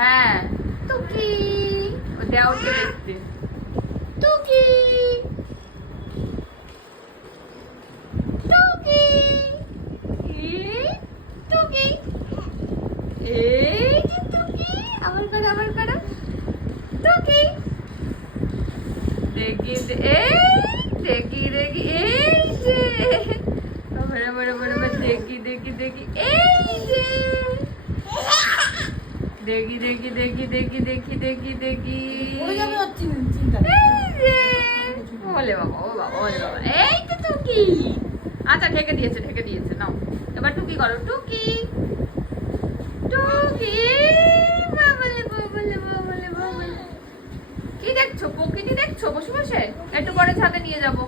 হ্যাঁ টুকি ও দেওরকে দেখতে টুকি টুকি এই টুকি এই যে টুকি আবার করো টুকি দেখি এই দেখি এই যে বড় দেখি এই যে দেখি বলে বাবা বলে বাবা এই তো টুকি আচ্ছা ঢেকে দিয়েছে নাও এবার টুকি করো টুকি টুকি বাবলে কি দেখছো প্রকৃতি দেখছো বসে বসে একটু পরে ছাদে নিয়ে যাবো